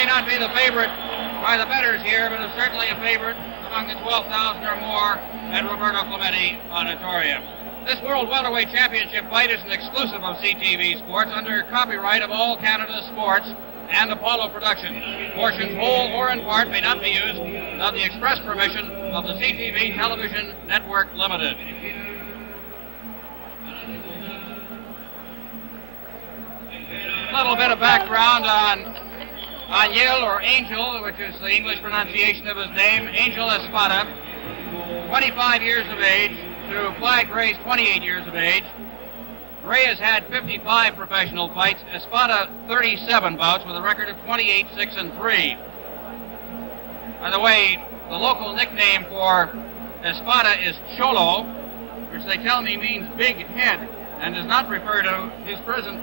may not be the favorite by the bettors here, but is certainly a favorite among the 12,000 or more at Roberto Clemente Auditorium. This World Welterweight Championship fight is an exclusive of CTV Sports under copyright of All Canada Sports and Apollo Productions. Portions whole or in part may not be used without the express permission of the CTV Television Network Limited. A little bit of background on Angel or Angel, which is the English pronunciation of his name, Angel Espada, 25 years of age to Clyde Gray's 28 years of age. Gray has had 55 professional fights, Espada 37 bouts with a record of 28, 6, and 3. By the way, the local nickname for Espada is Cholo, which they tell me means big head, and does not refer to his present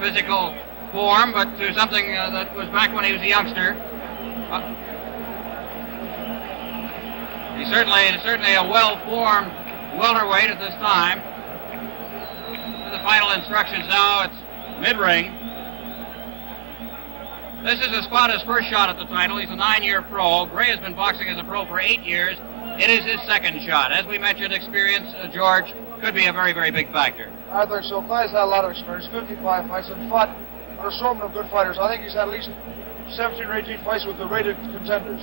physical form, but to something that was back when he was a youngster. He's certainly a well-formed welterweight at this time. The final instructions now, it's mid-ring. This is Espada's first shot at the title. He's a 9-year pro. Gray has been boxing as a pro for 8 years. It is his second shot. As we mentioned, experience, George, could be a very, very big factor. I think so. Clyde's had a lot of experience, 55 fights, and fought an assortment of good fighters. I think he's had at least 17 or 18 fights with the rated contenders.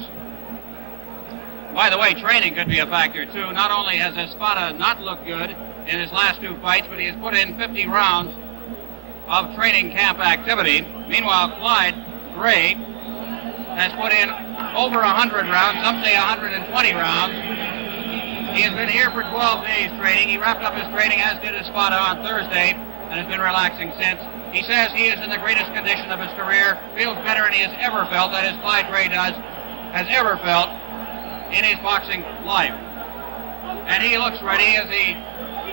By the way, training could be a factor, too. Not only has Espada not looked good in his last 2 fights, but he has put in 50 rounds of training camp activity. Meanwhile, Clyde Gray has put in over 100 rounds, some say 120 rounds. He has been here for 12 days training. He wrapped up his training, as did Espada, on Thursday, and has been relaxing since. He says he is in the greatest condition of his career, feels better than he has ever felt, that is, Clyde Gray has ever felt in his boxing life. And he looks ready as he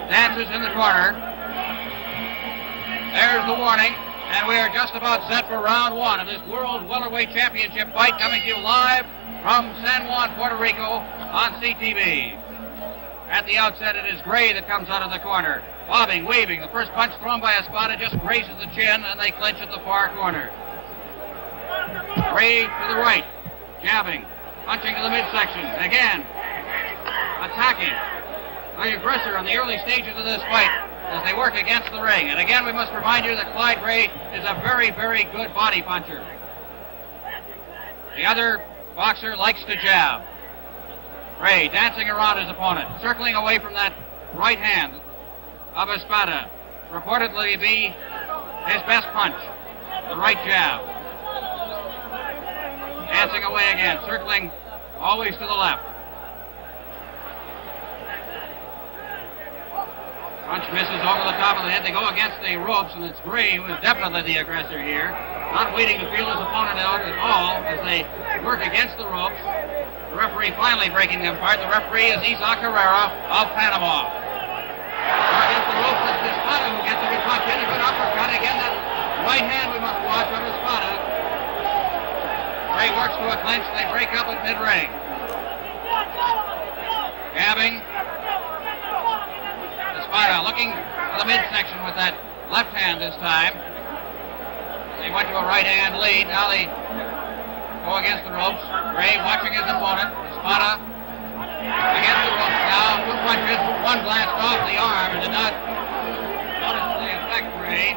dances in the corner. There's the warning, and we are just about set for round 1 of this World Welterweight Championship fight, coming to you live from San Juan, Puerto Rico on CTV. At the outset, it is Gray that comes out of the corner, bobbing, weaving. The first punch thrown by Espada just grazes the chin, and they clinch at the far corner. Gray to the right, jabbing, punching to the midsection, again, attacking. The aggressor in the early stages of this fight as they work against the ring. And again, we must remind you that Clyde Gray is a very, very good body puncher. The other boxer likes to jab. Gray dancing around his opponent, circling away from that right hand of Espada. Reportedly to be his best punch, the right jab. Dancing away again, circling always to the left. Punch misses over the top of the head. They go against the ropes, and it's Gray who is definitely the aggressor here. Not waiting to feel his opponent out at all as they work against the ropes. The referee finally breaking them apart. The referee is Isaac Herrera of Panama. Against the ropes, it's Espada who gets every punch in. A good uppercut. Again, that right hand we must watch of Espada. Gray works to a clinch. They break up at mid-ring. Gabbing. Espada looking for the midsection with that left hand this time. They went to a right hand lead. Now they go against the ropes. Gray watching his opponent. Espada against the ropes now. 2 punches. One glanced off the arm and did not noticeably affect Gray.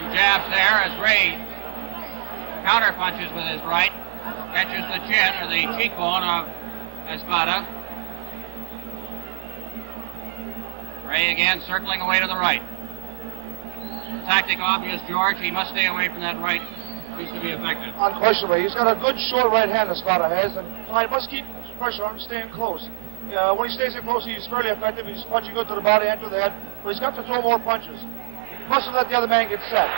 Two jabs there as Gray counter punches with his right. Catches the chin or the cheekbone of Espada. Gray again circling away to the right. Tactic obvious, George. He must stay away from that right. Needs to be effective. Unquestionably. He's got a good short right hand, Espada has, and Clyde must keep pressure on him, staying close. When he stays in close, he's fairly effective. He's punching good to the body and to the head, but he's got to throw more punches. He mustn't let the other man get set.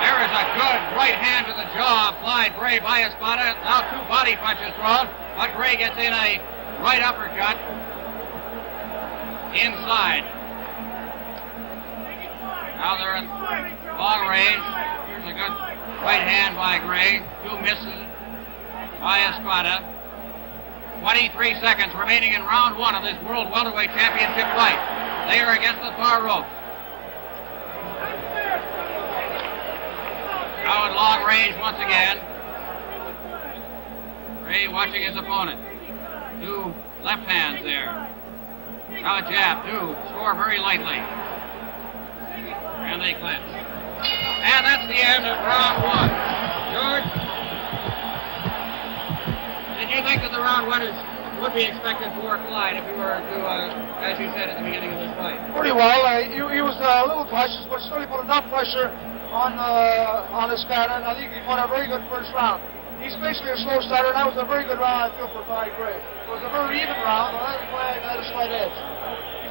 There is a good right hand to the jaw of Clyde Gray by Espada. Now 2 body punches thrown, but Gray gets in a right uppercut inside. Now they're in long range. Here's a good right hand by Gray. 2 misses by Espada. 23 seconds remaining in round 1 of this World Welterweight Championship fight. They are against the far ropes. Now at long range once again. Ray watching his opponent. Two left hands there. Now a jab, two. Score very lightly. And they clinch. And that's the end of round one. George, did you think that the round winners would be expected for Clyde if you were to, as you said at the beginning of this fight? Pretty well. He was a little cautious, but still he put enough pressure on Espada, and I think he put a very good first round. He's basically a slow starter, and that was a very good round, I feel, for Clyde Gray. It was a very even round, and that's why I had a slight edge.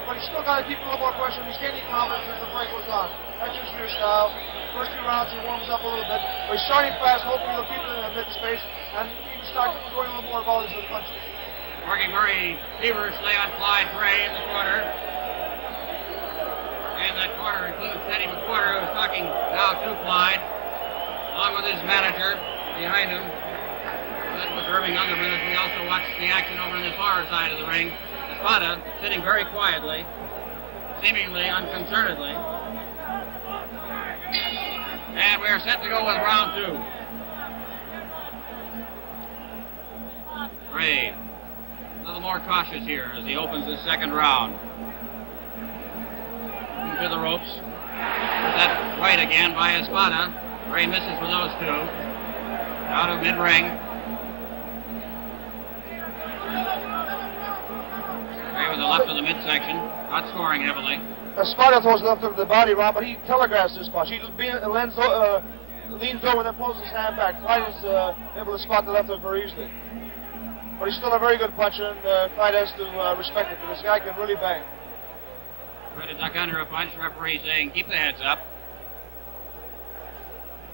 But he's still got to keep a little more pressure. He's gaining confidence as the fight goes on. That's just your style. First few rounds, he warms up a little bit. But he's starting fast. Hopefully, he'll keep it in a mid space, and he can start throwing a little more volleys and punches. Working very feverishly on Clyde Gray in the corner. And that corner includes Teddy McWhorter, who's talking now to Clyde, along with his manager behind him. That was Irving Ungerman, as we also watched the action over on the far side of the ring. Espada sitting very quietly, seemingly unconcernedly. And we're set to go with round two. Gray, a little more cautious here as he opens his second round. Into the ropes. With that right again by Espada. Gray misses with those two. Out of mid-ring. Gray with the left of the midsection. Not scoring heavily. Espada throws left of the body, Rob, but he telegraphs this punch. He leans over and then pulls his hand back. Clyde is able to spot the left hook very easily. But he's still a very good puncher, and Clyde has to respect it. This guy can really bang. Try to duck under a punch. Referee saying, keep the heads up.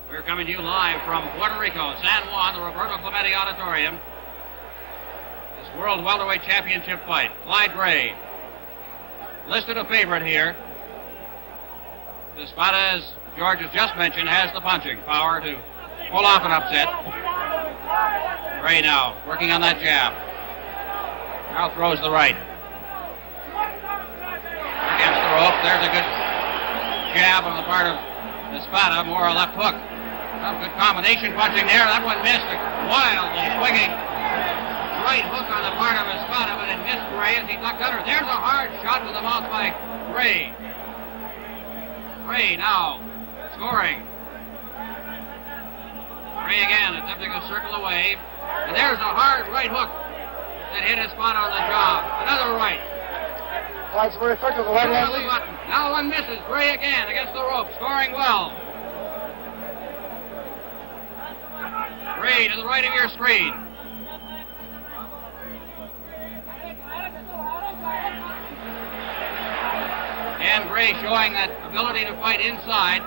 We're coming to you live from Puerto Rico, San Juan, the Roberto Clemente Auditorium. This World Welterweight Championship fight. Clyde Gray, listed a favorite here. Espada, as George has just mentioned, has the punching power to pull off an upset. Gray now working on that jab. Now throws the right. Against the rope. There's a good jab on the part of Espada. More a left hook. Some good combination punching there. That one missed. Wildly swinging right hook on the part of Espada, but it missed Gray as he ducked under. There's a hard shot to the mouth by Gray. Gray now scoring. Gray again attempting to circle away. And there's a hard right hook that hit Espada on the jaw. Another right. Clyde's very effective. The right hand lead. Now one misses. Gray again against the rope, scoring well. Gray to the right of your screen. And Gray showing that ability to fight inside.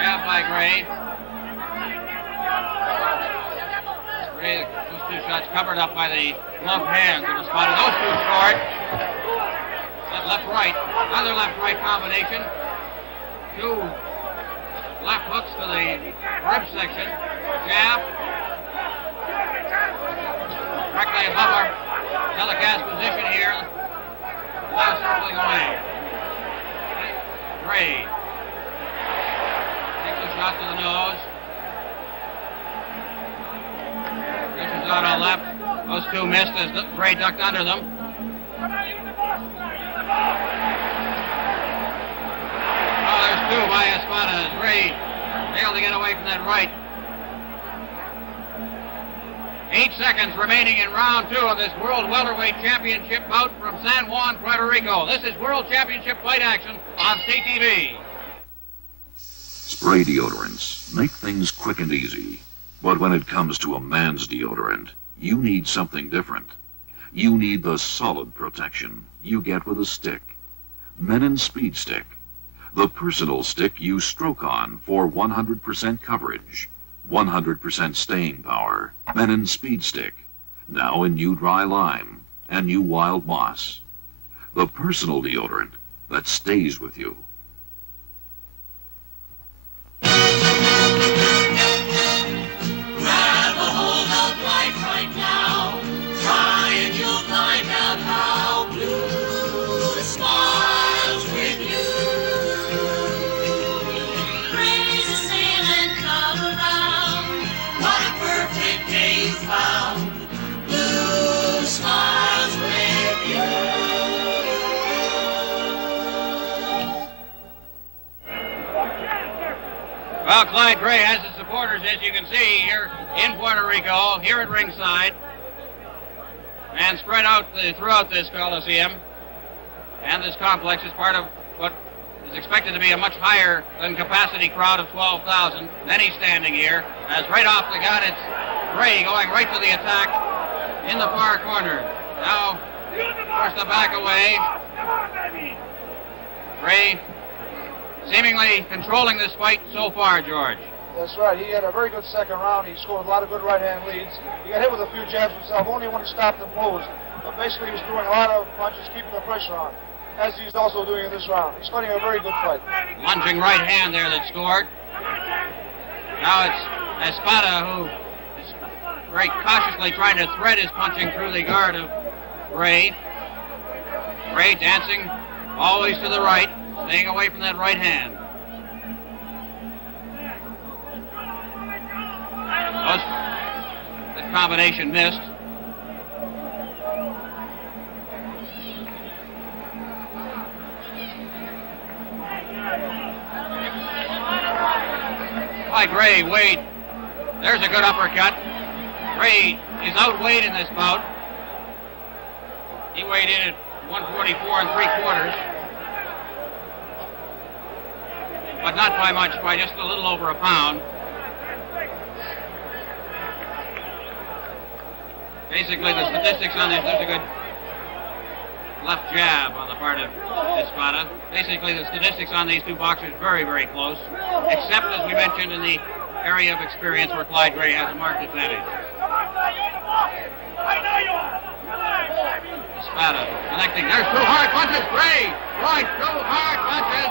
Jab by Gray. Gray, those two shots covered up by the gloved hands of Espada. Those two scored. That left-right, another left-right combination. Two left hooks to the rib section. Jab. Directly above our telecast position here. Now circling away. Gray takes a shot to the nose. Dishes out on left. Those two missed as Gray ducked under them. Oh, there's two by Espada. Gray failed to get away from that right. 8 seconds remaining in round two of this World Welterweight Championship bout from San Juan, Puerto Rico. This is World Championship fight action on CTV. Spray deodorants make things quick and easy. But when it comes to a man's deodorant, you need something different. You need the solid protection you get with a stick. Menin Speed Stick. The personal stick you stroke on for 100% coverage. 100% staying power. Menin Speed Stick. Now in new dry lime and new wild moss. The personal deodorant that stays with you. Grab a hold of life right now. Try and you'll find out how blue smiles with you. Well, Clyde Gray has his supporters, as you can see, here in Puerto Rico, here at ringside, and spread out throughout this Coliseum. And this complex is part of what is expected to be a much higher than capacity crowd of 12,000. Then he's standing here, as right off the gun, it's Gray going right to the attack in the far corner. Now, forced to back away. Gray seemingly controlling this fight so far, George. That's right. He had a very good second round. He scored a lot of good right-hand leads. He got hit with a few jabs himself, only when he stopped and closed. But basically, he was throwing a lot of punches, keeping the pressure on, as he's also doing in this round. He's fighting a very good fight. Lunging right hand there that scored. Now it's Espada who is very cautiously trying to thread his punching through the guard of Gray. Gray dancing always to the right, staying away from that right hand. That combination missed. By Gray, Wade. There's a good uppercut. Gray is outweighed in this bout. He weighed in at 144 3/4. But not by much, by just a little over a pound. Basically, the statistics on this, there's a good left jab on the part of Espada. Basically, the statistics on these two boxers very, very close, except, as we mentioned, in the area of experience where Clyde Gray has a marked advantage. Espada connecting. There's two hard punches. Gray, right, two hard punches.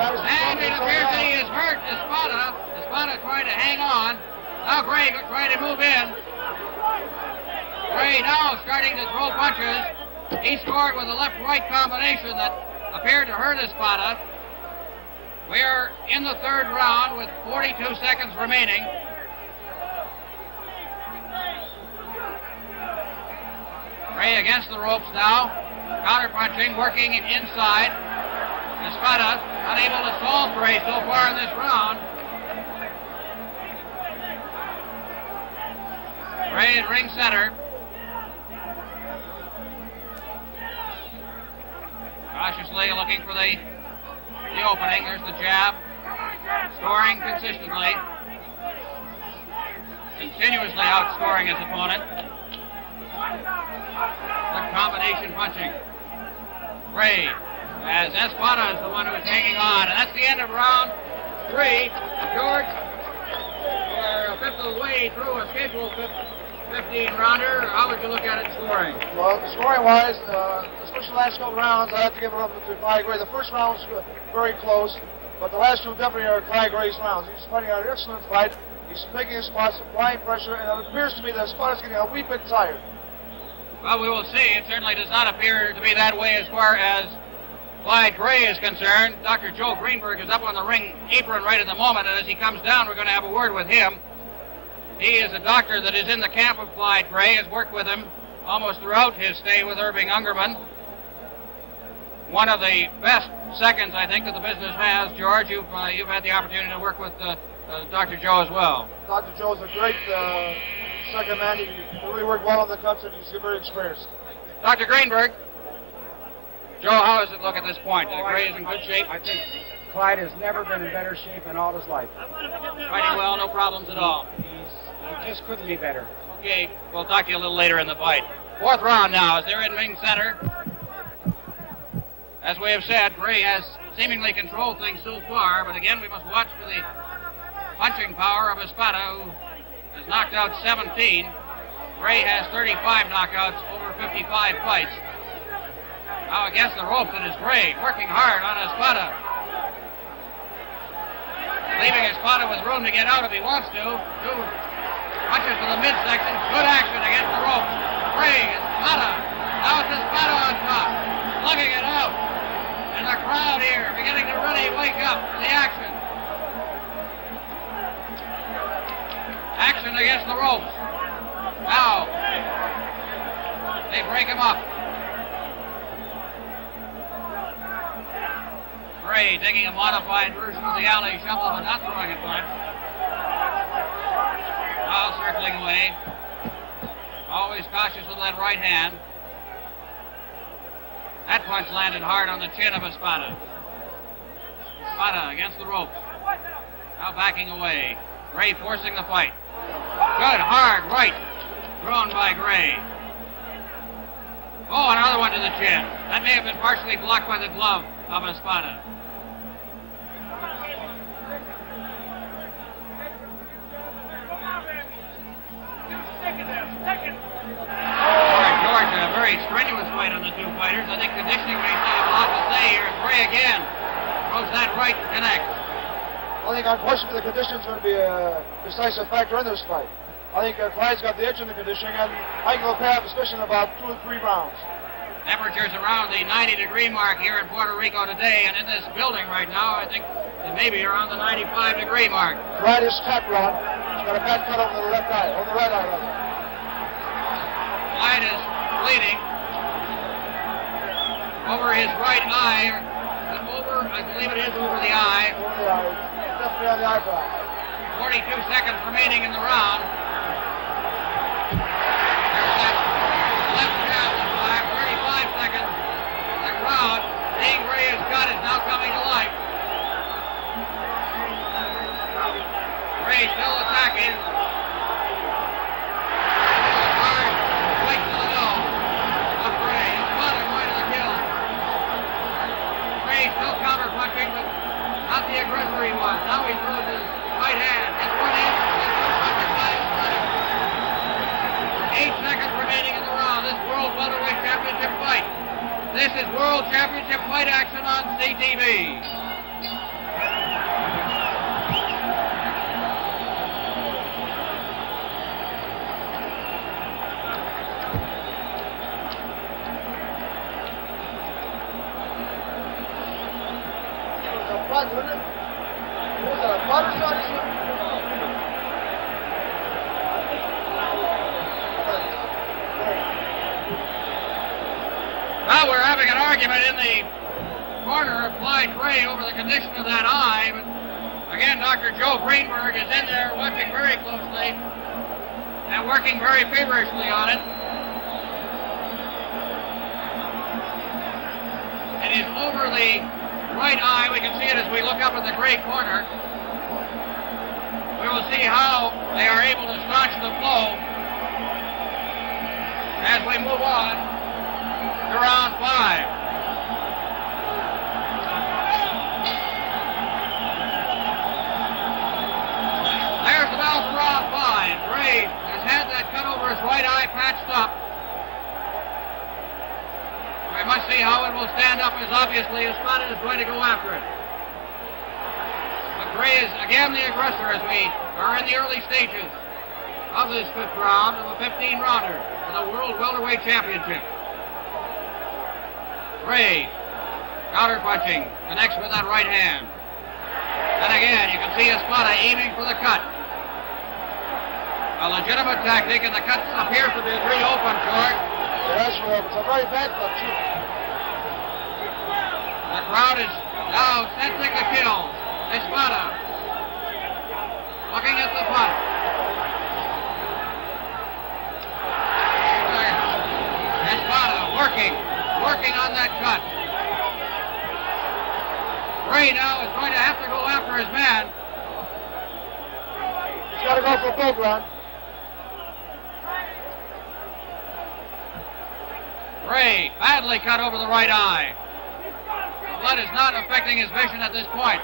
And it appears that he has hurt Espada. Espada trying to hang on. Now Gray trying to move in. Gray now starting to throw punches. He scored with a left-right combination that appeared to hurt Espada. We are in the third round with 42 seconds remaining. Gray against the ropes now. Counter-punching, working inside. Espada unable to solve Gray so far in this round. Gray at ring center. Cautiously looking for the opening. There's the jab. Scoring consistently. Continuously outscoring his opponent. The combination punching. Gray, as Espada is the one who's hanging on. And that's the end of round 3. George, we're a fifth of the way through a scheduled 15-rounder. How would you look at it scoring? Well, scoring-wise, especially the last couple rounds, I have to give it up to Clyde Gray. The first round was very close, but the last two definitely are Clyde Gray's rounds. He's fighting an excellent fight. He's picking his spots, applying pressure, and it appears to me that Espada's getting a wee bit tired. Well, we will see. It certainly does not appear to be that way as far as Clyde Gray is concerned. Dr. Joe Greenberg is up on the ring apron right at the moment, and as he comes down, we're going to have a word with him. He is a doctor that is in the camp of Clyde Gray, has worked with him almost throughout his stay with Irving Ungerman. One of the best seconds, I think, that the business has. George, you've had the opportunity to work with Dr. Joe as well. Dr. Joe's a great second man. He really worked well on the cuts, and he's very experienced. Dr. Greenberg, Joe, how does it look at this point? Gray is in good shape? I think Clyde has never been in better shape in all his life. Fighting well, no problems at all. He just couldn't be better. Okay, we'll talk to you a little later in the fight. Fourth round now, as they're in ring center. As we have said, Gray has seemingly controlled things so far, but again, we must watch for the punching power of Espada, who has knocked out 17. Gray has 35 knockouts over 55 fights. Now against the ropes, it is Gray working hard on Espada. Leaving Espada with room to get out if he wants to. Two punches to the midsection. Good action against the ropes. Gray, Espada. Now it's Espada on top. Slugging it out. And the crowd here beginning to really wake up to the action. Action against the ropes. Now, they break him up. Gray Gray taking a modified version of the alley shuffle but not throwing a punch. Now circling away. Always cautious with that right hand. That punch landed hard on the chin of Espada. Espada against the ropes. Now backing away. Gray forcing the fight. Good, hard right. Thrown by Gray. Oh, another one to the chin. That may have been partially blocked by the glove of Espada. George, a very strenuous fight on the two fighters. I think conditioning may have a lot to say here. Gray again throws that right and connects. I think unfortunately the conditioning is going to be a decisive factor in this fight. I think Clyde's got the edge in the conditioning, and I can go past suspicion about 2 or 3 rounds. Temperatures around the 90-degree mark here in Puerto Rico today, and in this building right now, I think it may be around the 95-degree mark. Clyde is cut, Ron. He's got a bad cut over the left eye, over the right eye. Clyde is bleeding over his right eye. I believe it is over the eye. Over the eye. Definitely on the eyebrow. 42 seconds remaining in the round. There's that left jab to fire. 35 seconds. The crowd, seeing Gray's gun, is now coming to life. Gray still attacking. Hard right to the nose of Gray. Espada going to the kill. Gray still counter-punching, but not the aggressor he was. Now he throws his right hand. His one hand. 8 seconds remaining in the round. This World Welterweight Championship fight. This is World Championship fight action on CTV. Well, we're having an argument in the corner of Clyde Gray over the condition of that eye, but again, Dr. Joe Greenberg is in there watching very closely and working very feverishly on it. It is over the right eye. We can see it as we look up at the gray corner. We will see how they are able to staunch the flow as we move on to round 5. There's the bell for round 5. Gray has had that cut over his right eye patched up. We must see how it will stand up, as obviously Espada is going to go after it. But Gray is again the aggressor as we are in the early stages of this 5th round of a 15-rounder for the World Welterweight Championship. Gray, counter-punching, connects with that right hand. And again, you can see Espada aiming for the cut. A legitimate tactic, and the cut appears to be pretty open, George. Yes, well, it's a very bad cut, too. The crowd is now sensing the kill. Espada looking at the punch. Espada working on that cut. Gray now is going to have to go after his man. He's got to go for both, Ron. Gray badly cut over the right eye. The blood is not affecting his vision at this point.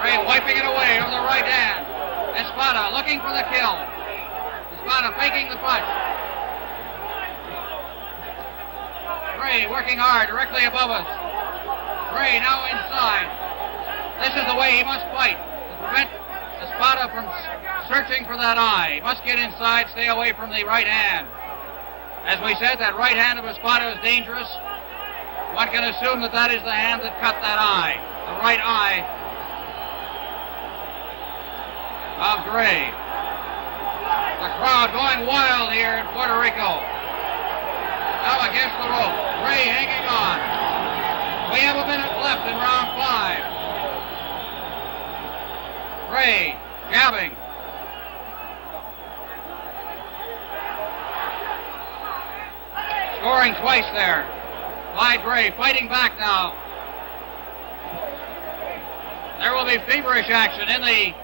Gray wiping it away over the right hand. Espada looking for the kill. Espada faking the punch. Gray working hard directly above us. Gray now inside. This is the way he must fight to prevent Espada from searching for that eye. He must get inside, stay away from the right hand. As we said, that right hand of Espada is dangerous. One can assume that that is the hand that cut that eye, the right eye of Gray. The crowd going wild here in Puerto Rico. Now against the rope. Gray hanging on. We have a minute left in round 5. Gray jabbing. Scoring twice there. Clyde Gray fighting back now. There will be feverish action in the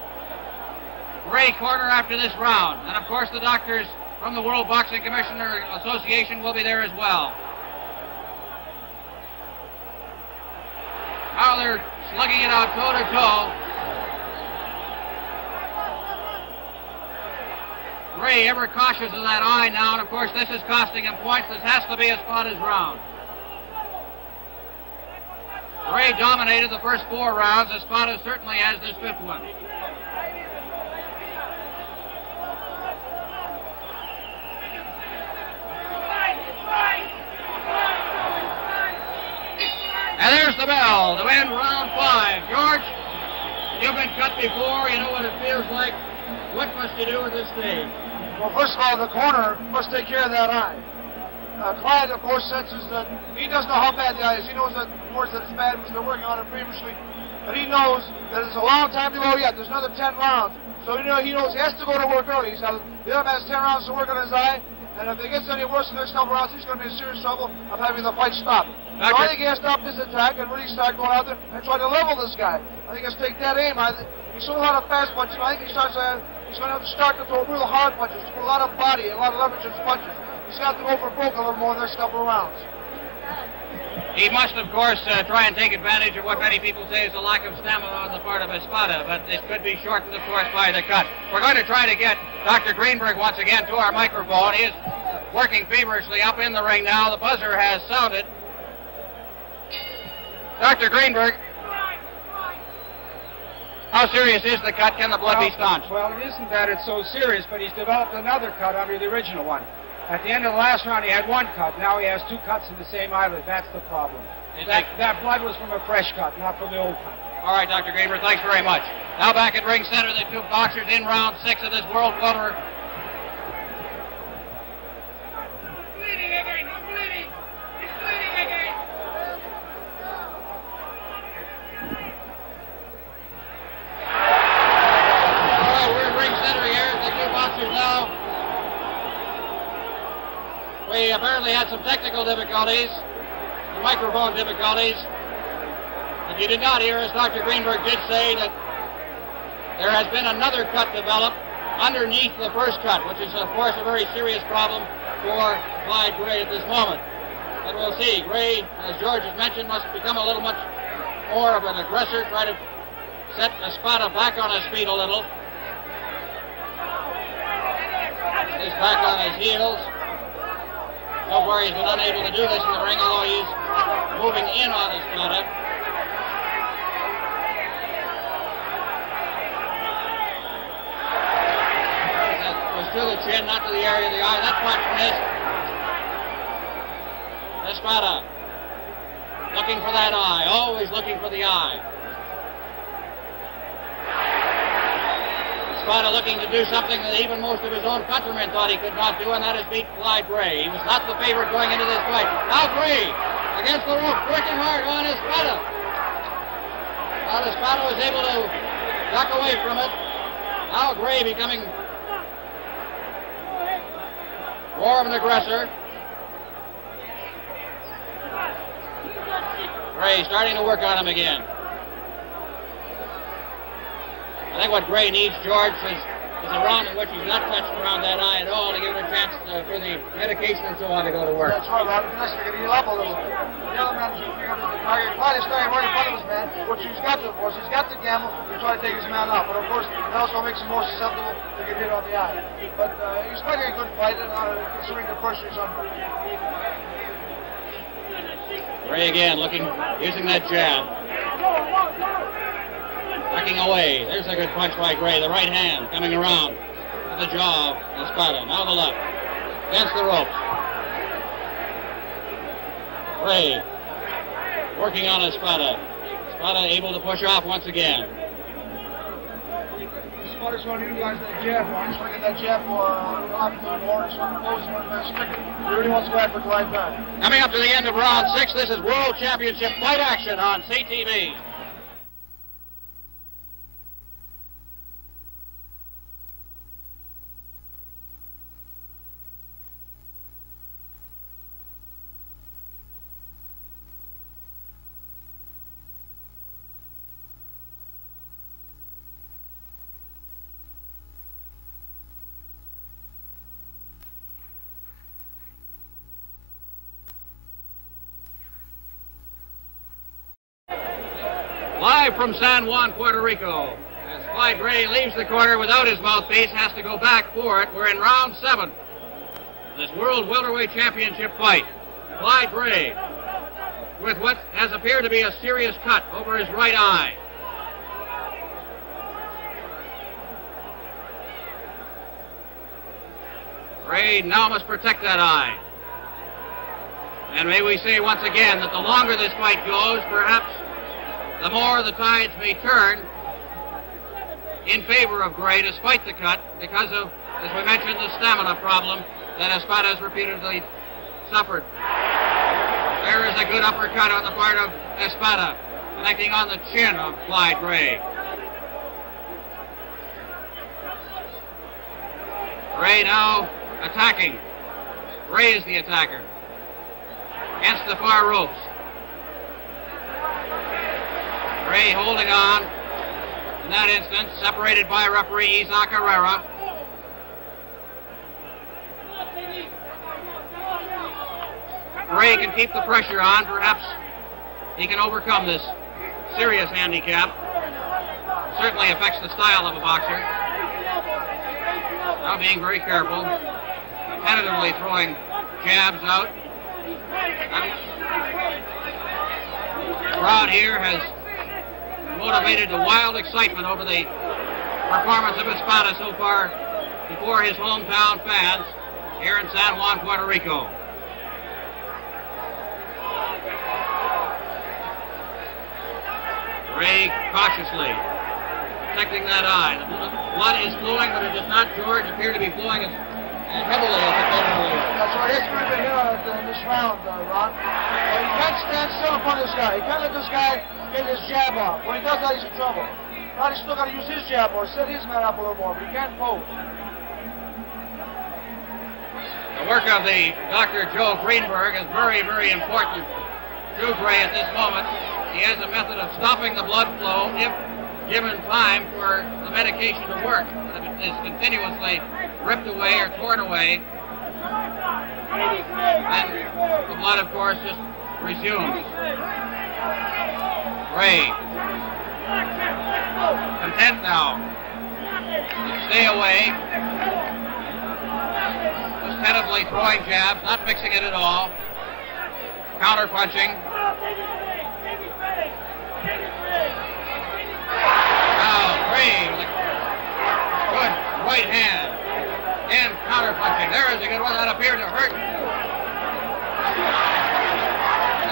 Gray corner after this round. And of course the doctors from the World Boxing Commissioner Association will be there as well. Now they're slugging it out toe to toe. Gray ever cautious of that eye now, and of course this is costing him points. This has to be Espada's round. Gray dominated the first 4 rounds. Espada certainly has this 5th one. And there's the bell to end round 5. George, you've been cut before. You know what it feels like. What must you do at this stage? Well, first of all, the corner must take care of that eye. Clyde, of course, senses that he doesn't know how bad the eye is. He knows that, of course, that it's bad because they're working on it previously. But he knows that it's a long time to go yet. There's another 10 rounds. So he knows he has to go to work early. The other man has 10 rounds to work on his eye. And if it gets any worse in the next couple rounds, he's going to be in serious trouble of having the fight stop. So I think he has to stop this attack and really start going out there and try to level this guy. I think he has to take that aim. He's so a lot of fast punches. I think he's going to have to start to throw real hard punches, to put a lot of body, a lot of leverage in his punches. He's got to go for broke a little more in the next couple of rounds. He must, of course, try and take advantage of what many people say is a lack of stamina on the part of Espada, but it could be shortened, of course, by the cut. We're going to try to get Dr. Greenberg once again to our microphone. He is working feverishly up in the ring now. The buzzer has sounded. Dr. Greenberg, how serious is the cut? Can the blood be stanched? Well, it isn't that it's so serious, but he's developed another cut under the original one. At the end of the last round, he had 1 cut. Now he has 2 cuts in the same eyelid. That's the problem. That blood was from a fresh cut, not from the old cut. All right, Dr. Greenberg, thanks very much. Now back at ring center, the 2 boxers in round 6 of this World Welter. Bleeding again, he's bleeding. He's bleeding again. All right, we're in ring center here. The 2 boxers now. We apparently had some technical difficulties, microphone difficulties. If you did not hear us, Dr. Greenberg did say that there has been another cut developed underneath the first cut, which is, of course, a very serious problem for Clyde Gray at this moment. But we'll see. Gray, as George has mentioned, must become a little much more of an aggressor, try to set Espada back on his feet a little. He's back on his heels. So far he's been unable to do this in the ring, although he's moving in on Espada. That was to the chin, not to the area of the eye. That punch missed. Espada looking for that eye, always looking for the eye. Espada looking to do something that even most of his own countrymen thought he could not do, and that is beat Clyde Gray. He was not the favorite going into this fight. Now Gray against the rope, working hard on Espada. Now Espada was able to duck away from it. Now Gray becoming more of an aggressor. Gray starting to work on him again. I think what Gray needs, George, is a round in which he's not touched around that eye at all to give it a chance for the medication and so on to go to work. That's right, Robert. Next, they're going to heal up a little bit. The other man is figuring out the target. Clyde is staying right in front of his man, which he's got to, of course. He's got to gamble to try to take his man out. But, of course, it also makes him more susceptible to get hit on the eye. But he's fighting a good fight, considering the pressure he's under. Gray again using that jab. Backing away. There's a good punch by Gray. The right hand coming around to the jaw of Espada. Now the left. Against the ropes. Gray working on Espada. Espada able to push off once again. Espada Espada's going to utilize that jab. He's trying to get that jab off the more. He's trying to close him and stick it. He really wants to go back for glide back. Coming up to the end of round 6, this is World Championship fight action on CTV. Live from San Juan, Puerto Rico, as Clyde Ray leaves the corner without his mouthpiece, has to go back for it. We're in round 7. This World Welterweight Championship fight. Clyde Ray with what has appeared to be a serious cut over his right eye. Ray now must protect that eye. And may we say once again that the longer this fight goes, perhaps the more the tides may turn in favor of Gray despite the cut because of, as we mentioned, the stamina problem that Espada has repeatedly suffered. There is a good uppercut on the part of Espada, connecting on the chin of Clyde Gray. Gray now attacking. Gray is the attacker against the far ropes. Gray holding on in that instance, separated by referee Isaac Herrera. Gray can keep the pressure on. Perhaps he can overcome this serious handicap. Certainly affects the style of a boxer. Now being very careful, tentatively throwing jabs out. The crowd here has motivated to wild excitement over the performance of Espada so far before his hometown fans here in San Juan, Puerto Rico. Ray cautiously protecting that eye. The blood is flowing, but it does not, George, appear to be flowing as heavily as it did earlier. That's right. It's going to be here in this round, Ron. You can't stand still in front of this guy. You can't let this guy get his jab off. When he does that, he's in trouble. Now he's still got to use his jab or set his man up a little more, but he can't pose. The work of the Dr. Joe Greenberg is very, very important to Gray at this moment. He has a method of stopping the blood flow if given time for the medication to work. If it is continuously ripped away or torn away, then the blood, of course, just resumes. Gray, content now to stay away, just tentatively throwing jabs, not mixing it at all, counter punching. Now Gray with a good right hand and counter punching. There is a good one that appeared to hurt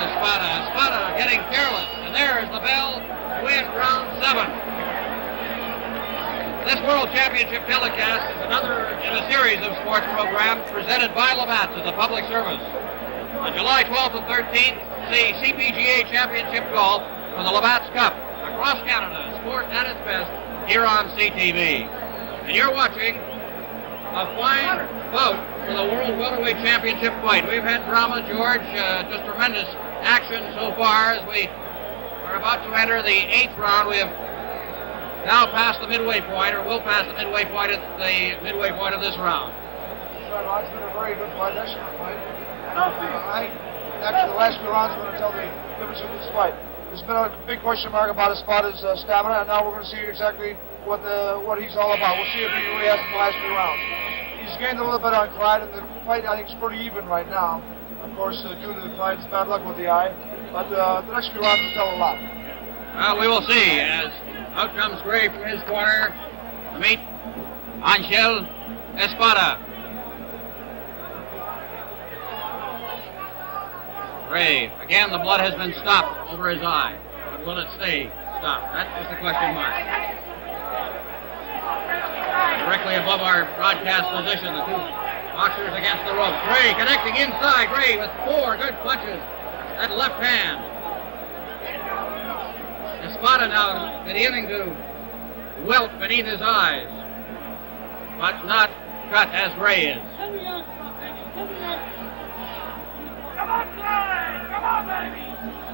Espada getting careless. And there is the bell to win round 7. This World Championship telecast is another in a series of sports programs presented by Labatt's as a public service. On July 12th and 13th, see CPGA Championship Golf for the Labatt's Cup. Across Canada, sport at its best here on CTV. And you're watching a fine bout for the World Welterweight Championship fight. We've had drama, George, just tremendous action so far as we are about to enter the 8th round. We have now passed the midway point, or will pass the midway point at the midway point of this round. That's been a very good fight. That's a fight. I think after the last few rounds, we're going to tell the difference in this fight. There's been a big question mark about Espada's stamina, and now we're going to see exactly what he's all about. We'll see if he really has in the last few rounds. He's gained a little bit on Clyde, and the fight, I think, is pretty even right now. Of course, due to Clyde's bad luck with the eye. But the next few rounds will tell a lot. Well, we will see as out comes Gray from his corner to meet Angel Espada. Gray, again, the blood has been stopped over his eye. But will it stay stopped? That's just a question mark. directly above our broadcast position. The two boxers against the rope. Gray connecting inside. Gray with 4 good punches. That left hand. Espada now beginning to wilt beneath his eyes, but not cut as Gray is.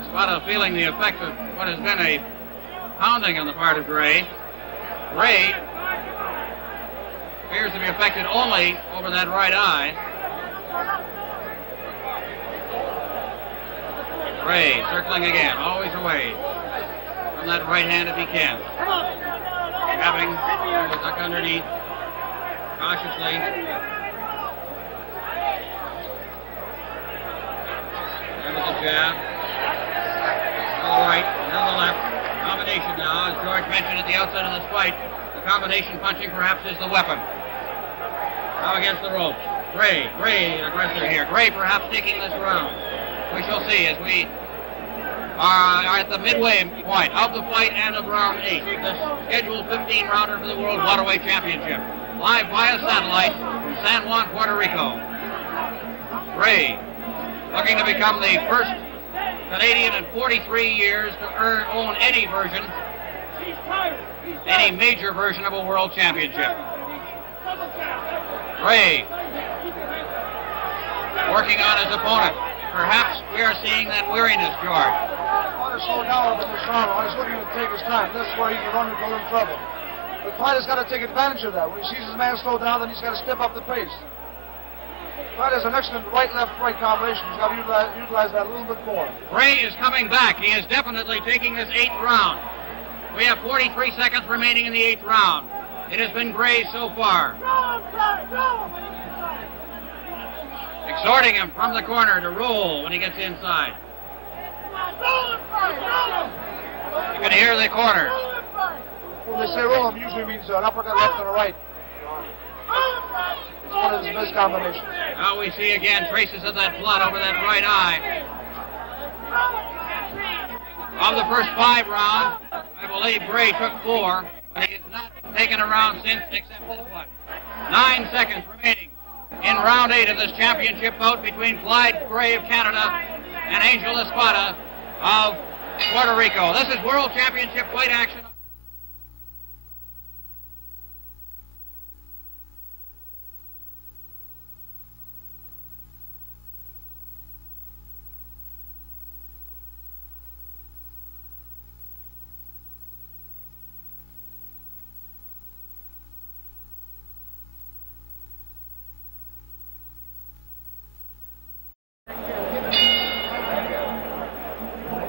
Espada feeling the effect of what has been a pounding on the part of Gray. Gray appears to be affected only over that right eye. Gray circling again, always away from that right hand if he can. Grabbing the duck underneath, cautiously. There with the jab. To the right, now the left. Combination now, as George mentioned at the outset of this fight, the combination punching perhaps is the weapon. Now against the ropes. Gray aggressor here. Gray perhaps taking this round. We shall see as we are at the midway point of the fight and of round 8. This scheduled 15-rounder for the World Welterweight Championship. Live via satellite from San Juan, Puerto Rico. Gray looking to become the first Canadian in 43 years to own any major version of a World Championship. Gray working on his opponent. Perhaps we are seeing that weariness, George. He want to slow down in this round. He's looking to take his time. That's where he can run into a little trouble. The fighter's got to take advantage of that. When he sees his man slow down, then he's got to step up the pace. That is an excellent right-left combination. He's got to utilize that a little bit more. Gray is coming back. He is definitely taking this 8th round. We have 43 seconds remaining in the 8th round. It has been Gray so far. Exhorting him from the corner to roll when he gets inside. You can hear the corner. When they say roll him, usually means an uppercut left and a right. It's one of his best combinations. Now we see again traces of that blood over that right eye. Of the first 5 rounds, I believe Gray took 4, but he has not taken a round since except this one. 9 seconds remaining in round 8 of this championship bout between Clyde Gray of Canada and Angel Espada of Puerto Rico. This is World Championship fight action.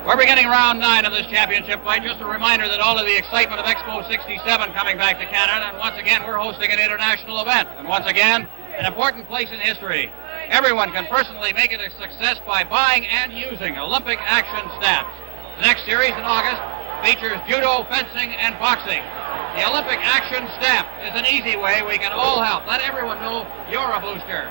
We're beginning round 9 of this championship fight. Just a reminder that all of the excitement of Expo 67 coming back to Canada, and once again we're hosting an international event. And once again, an important place in history. Everyone can personally make it a success by buying and using Olympic action stamps. The next series in August features judo, fencing, and boxing. The Olympic action stamp is an easy way we can all help. Let everyone know you're a booster.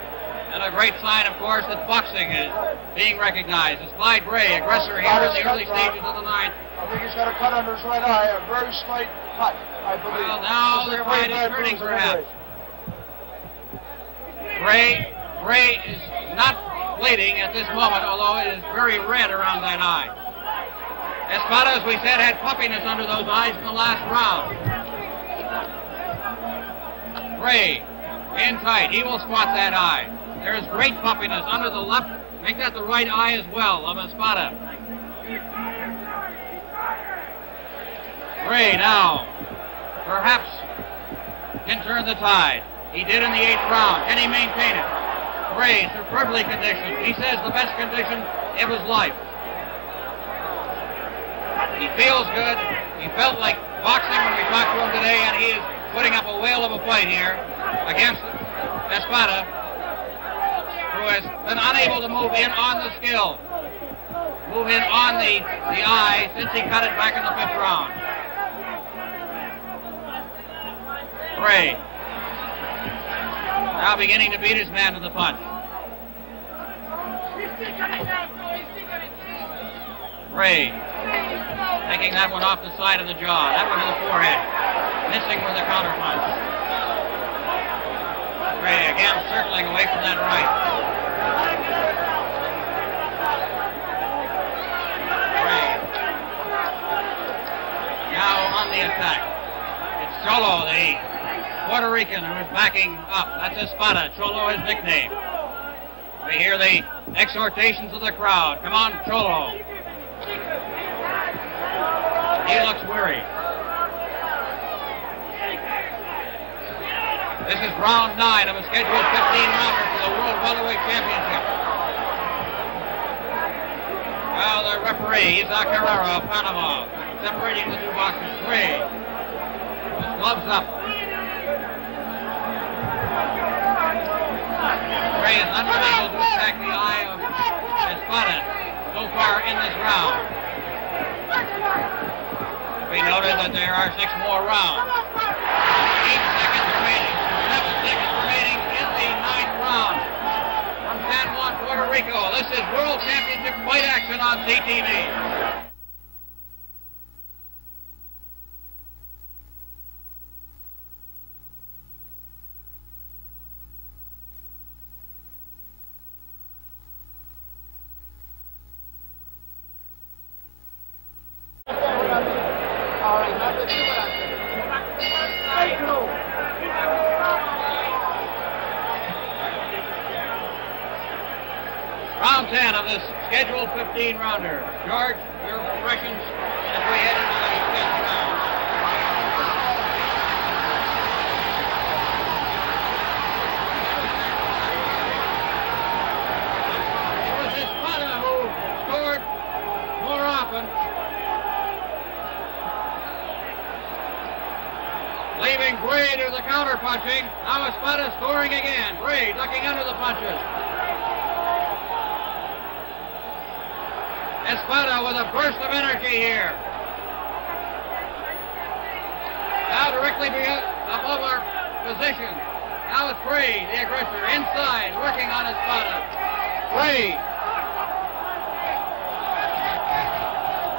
And a great sign, of course, that boxing is being recognized. As Clyde Gray, aggressor here in the early stages of the 9th. I think he's got a cut under his right eye, a very slight cut, I believe. Well, now the fight is turning, perhaps. Gray is not bleeding at this moment, although it is very red around that eye. Espada, as we said, had puffiness under those eyes in the last round. Gray, in tight. He will spot that eye. There is great puffiness under the left. Make that the right eye as well of Espada. Gray now, perhaps, can turn the tide. He did in the 8th round. Can he maintain it? Gray, superbly conditioned. He says the best condition of his life. He feels good. He felt like boxing when we talked to him today, and he is putting up a whale of a fight here against Espada, who has been unable to move in on the skill, move in on the eye since he cut it back in the 5th round. Gray now beginning to beat his man to the punch. Gray taking that one off the side of the jaw, that one to the forehead, missing with a counter punch. Gray again circling away from that right. Gray. Now on the attack. It's Cholo, the Puerto Rican, who is backing up. That's Espada, Cholo his nickname. We hear the exhortations of the crowd. Come on, Cholo. He looks weary. This is round 9 of a scheduled 15-rounder for the World Welterweight Championship. Well, the referee, Isaac Herrera of Panama, separating the two boxers. Gray, with gloves up. Gray is unable to attack the eye of Espada so far in this round. We noted that there are 6 more rounds. 8 seconds remaining. 7 seconds remaining in the 9th round. From San Juan, Puerto Rico, this is World Championship fight action on CTV. Round 10 of this scheduled 15-rounder. George, your impressions as we head into the 10th round. It was Espada who scored more often, leaving Gray to the counter-punching. Now Espada scoring again. Gray ducking under the punches. Espada with a burst of energy here. Now directly above our position. Now it's Gray, the aggressor, inside, working on Espada. Gray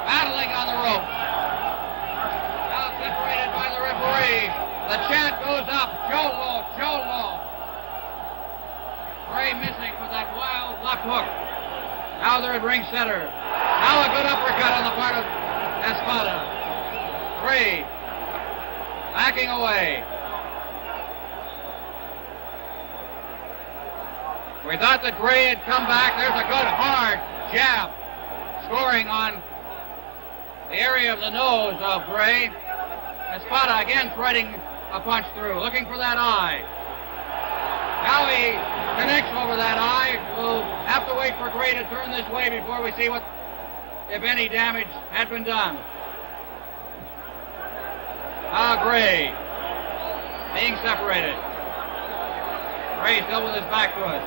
battling on the rope. Now separated by the referee. The chant goes up, Cholo, Cholo. Gray missing with that wild left hook. Now they're at ring center. Now a good uppercut on the part of Espada. Gray backing away. We thought that Gray had come back. There's a good hard jab scoring on the area of the nose of Gray. Espada again threading a punch through, looking for that eye. Now he connects over that eye. We'll have to wait for Gray to turn this way before we see what, if any, damage had been done. Gray being separated. Gray still with his back to us.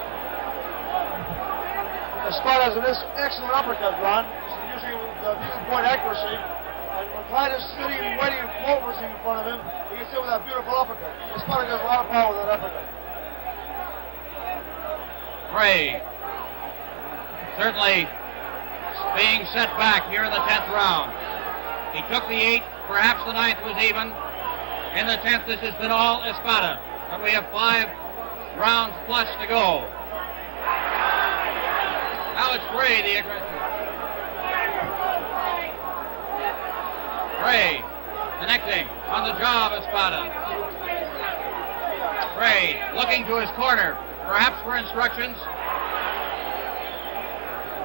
Espada has an excellent uppercut, Ron. Usually with needle point accuracy. And when Clyde is sitting and waiting and focusing in front of him, he can sit with that beautiful uppercut. Espada has a lot of power with that uppercut. Gray certainly being set back here in the 10th round. He took the 8th, perhaps the 9th was even. In the 10th, this has been all Espada. But we have 5 rounds plus to go. Now it's Gray, the aggressor. Gray connecting on the jaw of Espada. Gray looking to his corner, perhaps for instructions.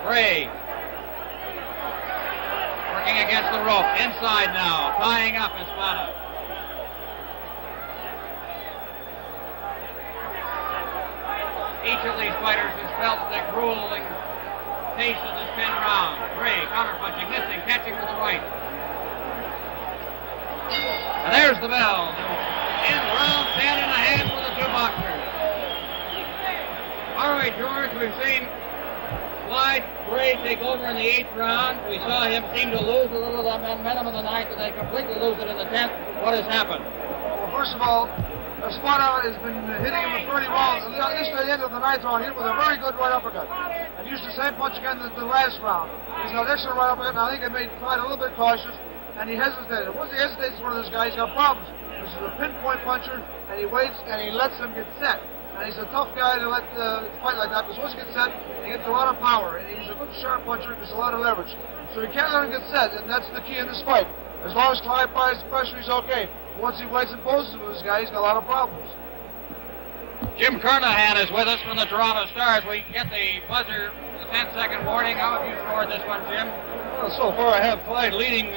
Gray working against the rope, inside now, tying up Espada. Each of these fighters has felt the grueling taste of this 10 round. Gray counter-punching, missing, catching with the right. And there's the bell. In round 10 and a half for the two boxers. All right, George, we've seen Clyde Gray take over in the 8th round. We saw him seem to lose a little of that momentum in the 9th and then completely lose it in the 10th. What has happened? Well, first of all, Espada has been hitting him pretty well. At least at the end of the 9th round, he hit with a very good right uppercut. And used the same punch again as the last round. He's got an excellent right uppercut, and I think it made Clyde a little bit cautious, and he hesitated. Once he hesitates, one of those guys, he's got problems. This is a pinpoint puncher, and he waits and he lets him get set. And he's a tough guy to let fight like that, because once he gets set, he gets a lot of power, and he's a good sharp puncher, and there's a lot of leverage. So he can't let him get set, and that's the key in this fight. As long as Clive applies the pressure, he's okay. Once he fights and poses with this guy, he's got a lot of problems. Jim Kernahan is with us from the Toronto Stars. We get the buzzer, the 10-second warning. How have you scored this one, Jim? Well, so far I have Clyde leading.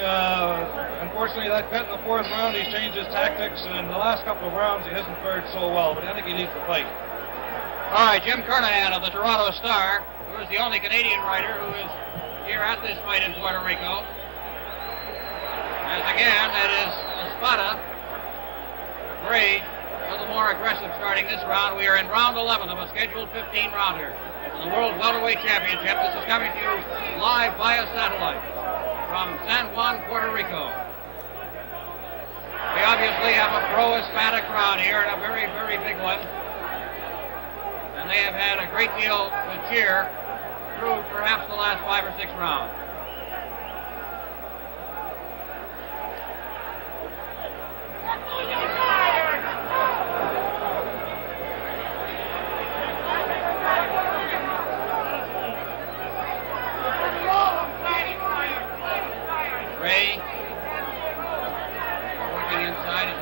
Unfortunately, that cut in the fourth round, he's changed his tactics, and in the last couple of rounds, he hasn't fared so well, but I think he needs to fight. All right, Jim Kernahan of the Toronto Star, who is the only Canadian writer who is here at this fight in Puerto Rico. As again, it is Espada. Gray, a little more aggressive starting this round. We are in round 11 of a scheduled 15-rounder. The World Welterweight Championship. This is coming to you live via satellite from San Juan, Puerto Rico. We obviously have a pro Espada crowd here, and a very, very big one. And they have had a great deal to cheer through perhaps the last 5 or 6 rounds. Ray working inside. It's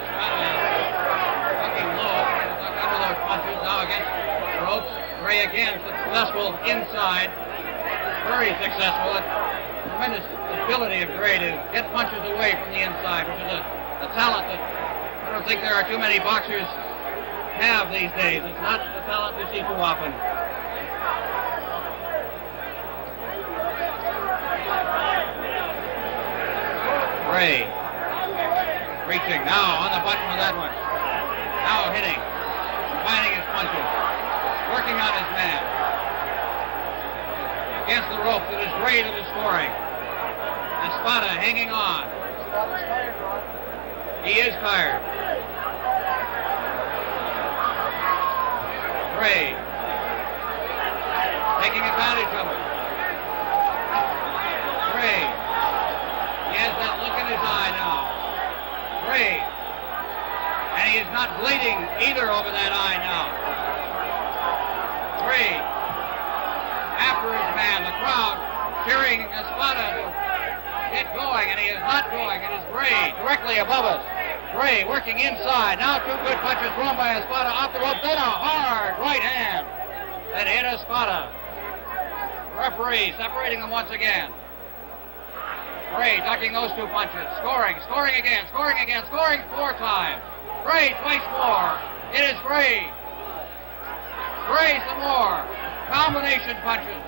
looking low. Look under those punches now against the ropes. Ray again successful inside. Very successful. A tremendous ability of Gray to get punches away from the inside, which is a talent that I don't think there are too many boxers have these days. It's not the talent you see too often. Gray reaching now on the button with that one. Now hitting, combining his punches, working on his man. Against the ropes, it is Gray that is scoring. Espada hanging on. He is tired. Gray taking advantage of it. Gray. He has that look in his eye now. Gray. And he is not bleeding either over that eye now. Gray. After his man, the crowd cheering Espada to get going, and he is not going. It is Gray directly above us. Gray working inside. Now 2 good punches thrown by Espada off the rope. Then a hard right hand that hit Espada. Referee separating them once again. Gray ducking those 2 punches. Scoring again, scoring 4 times. Gray twice more. It is Gray. Gray some more. Combination punches.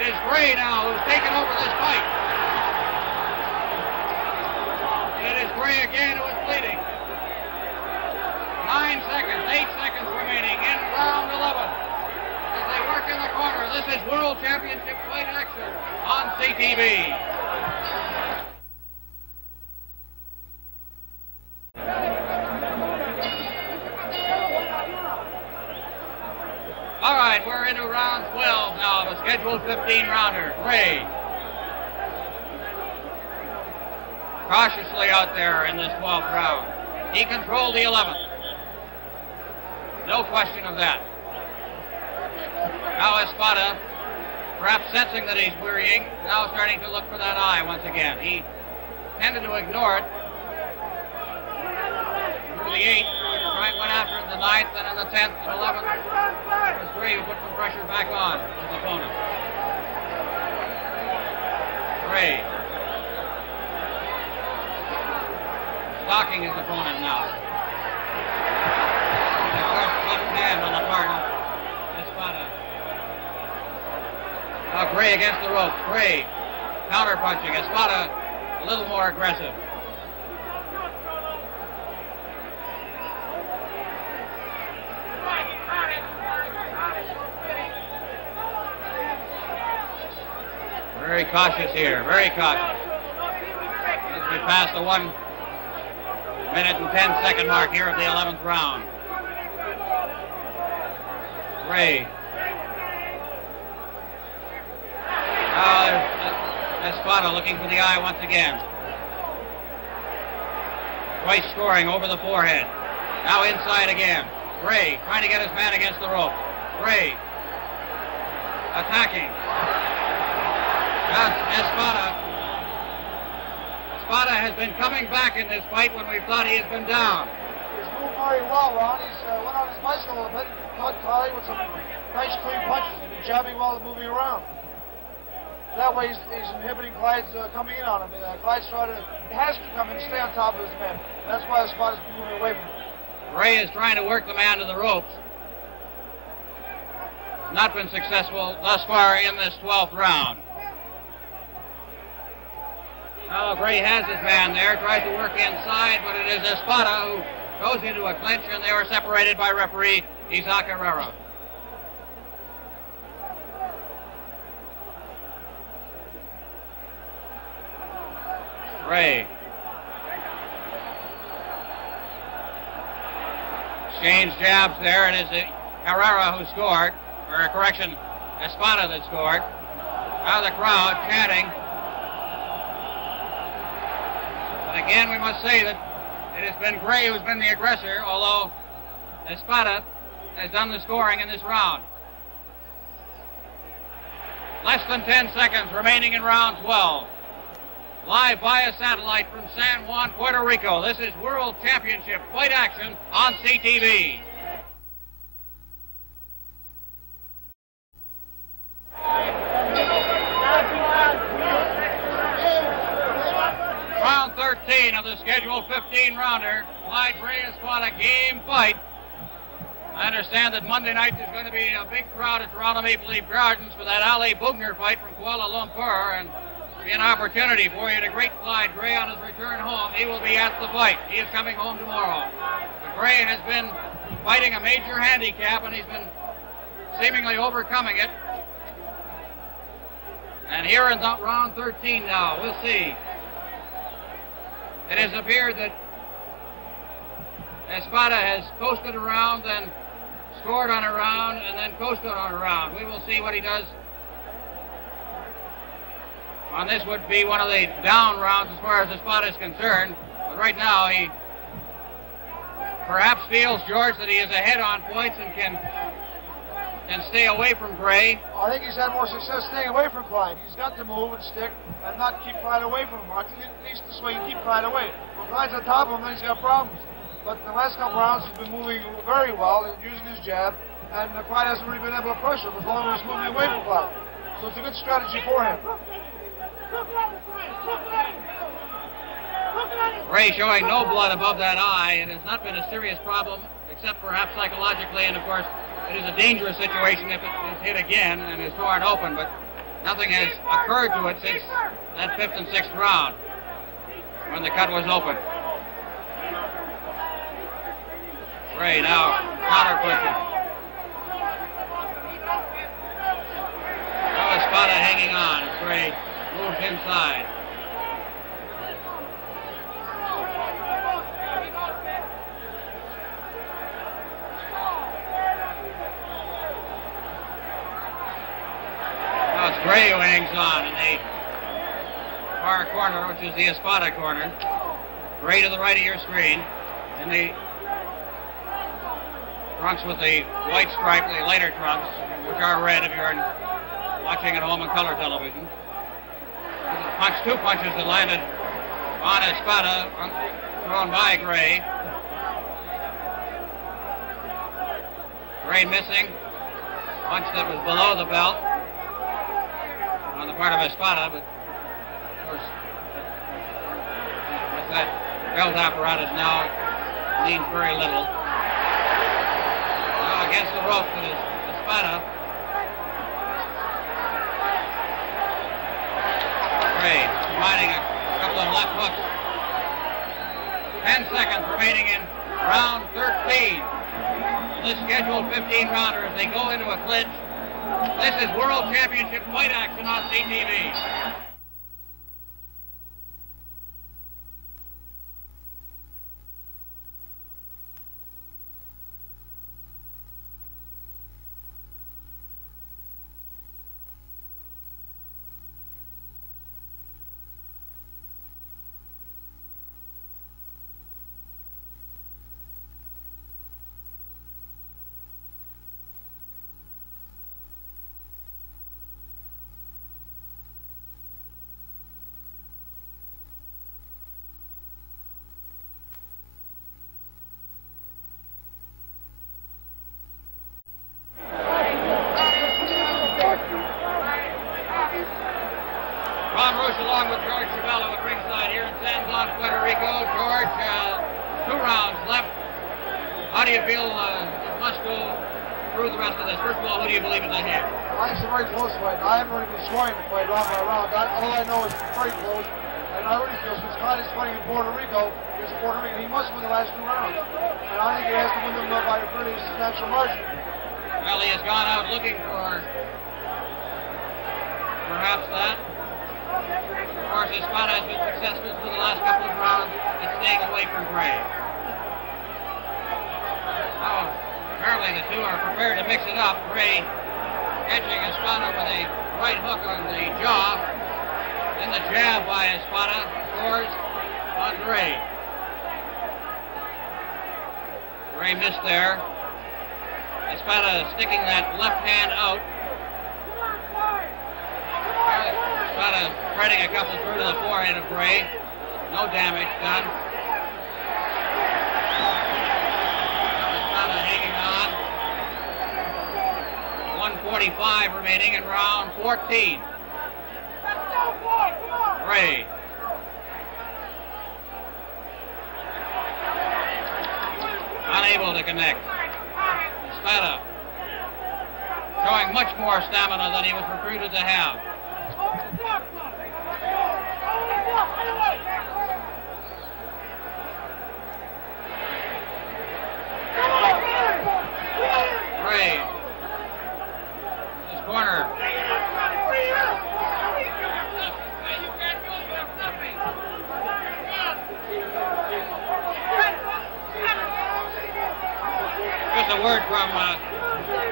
It is Gray now who's taken over this fight. It is Gray again who is bleeding. 9 seconds, 8 seconds remaining in round 11. As they work in the corner, this is World Championship Fight Action on CTV. All right, we're into round 12 now of a scheduled 15-rounder. Gray cautiously out there in this 12th round. He controlled the 11th. No question of that. Now Espada, perhaps sensing that he's wearying, now starting to look for that eye once again. He tended to ignore it through the 8th, right, went after it in the 9th, and in the 10th and 11th. It was Gray who put some pressure back on his opponent. Gray stalking his opponent now. The first left hand on the part of Espada. Now Gray against the ropes. Gray counter-punching. Espada a little more aggressive. Very cautious here, very cautious. As we pass the 1 minute and 10-second mark here of the 11th round. Gray. Now there's Espada looking for the eye once again. Twice scoring over the forehead. Now inside again. Gray trying to get his man against the rope. Gray attacking. That's Espada. Espada has been coming back in this fight when we thought he has been down. He's moved very well, Ron. He's went on his bicycle a little bit. Caught Clyde with some nice clean punches. He's been jabbing while moving around. That way he's inhibiting Clyde's coming in on him. Clyde's has to come in and stay on top of his man. That's why Espada's moving away from him. Gray is trying to work the man to the ropes. Not been successful thus far in this 12th round. Now Gray has his man there, tries to work inside, but it is Espada who goes into a clinch, and they were separated by referee Isaac Herrera. Gray. Exchange jabs there, and it's Herrera who scored, or correction, Espada that scored. Now the crowd chanting. And again, we must say that it has been Gray who's been the aggressor, although Espada has done the scoring in this round. Less than 10 seconds remaining in round 12. Live via satellite from San Juan, Puerto Rico. This is World Championship fight action on CTV. Round 13 of the scheduled 15-rounder. Clyde Gray Espada game fight. I understand that Monday night there's going to be a big crowd at Toronto Maple Leaf Gardens for that Ali Bugner fight from Kuala Lumpur, and be an opportunity for you to greet Clyde Gray on his return home. He will be at the fight. He is coming home tomorrow. But Gray has been fighting a major handicap, and he's been seemingly overcoming it. And here in round 13 now, we'll see. It has appeared that Espada has coasted around, then scored on a round, and then coasted on a round. We will see what he does. And this would be one of the down rounds as far as Espada is concerned. But right now he perhaps feels, George, that he is ahead on points and can stay away from Gray. I think he's had more success staying away from Clyde. He's got to move and stick and not keep Clyde away from him. I think at least this way he can keep Clyde away. When Clyde's on top of him, then he's got problems. But the last couple rounds he's been moving very well and using his jab, and Clyde hasn't really been able to push him as long as he's moving away from Clyde. So it's a good strategy for him. Gray showing no blood above that eye. It has not been a serious problem, except perhaps psychologically, and of course it is a dangerous situation if it is hit again and is torn open, but nothing has occurred to it since that 5th and 6th round when the cut was open. Gray now counter punching. Now Espada hanging on as Gray moves inside. Now it's Gray who hangs on in the far corner, which is the Espada corner. Gray to the right of your screen. In the trunks with the white stripe, the later trunks, which are red if you're watching at home on color television. Two punches that landed on Espada, thrown by Gray. Gray missing. Punch that was below the belt on the part of Espada, but of course, that belt apparatus now means very little. Now against the rope that is Espada. Gray combining a couple of left hooks. 10 seconds remaining in round 13. This scheduled 15-rounder as they go into a clinch. This is World Championship fight action on CTV. this. First of all, who do you believe is ahead? I think it's a very close fight. I haven't really been scoring the fight round by round. All I know is it's very close. And I really feel since Kyle is fighting in Puerto Rico, he's a Puerto Rican. He must win the last 2 rounds. And I think he has to win them by a pretty substantial margin. Well, he has gone out looking for perhaps that. Of course, Espada has been successful for the last couple of rounds at staying away from Gray. Oh, apparently the two are prepared to mix it up. Gray catching Espada with a right hook on the jaw. Then the jab by Espada scores on Gray. Gray missed there. Espada sticking that left hand out. Espada spreading a couple through to the forehead of Gray. No damage done. Espada hanging on. 1:45 remaining in round 14. Gray. Unable to connect. Espada showing much more stamina than he was recruited to have. Gray. His corner. Just a word from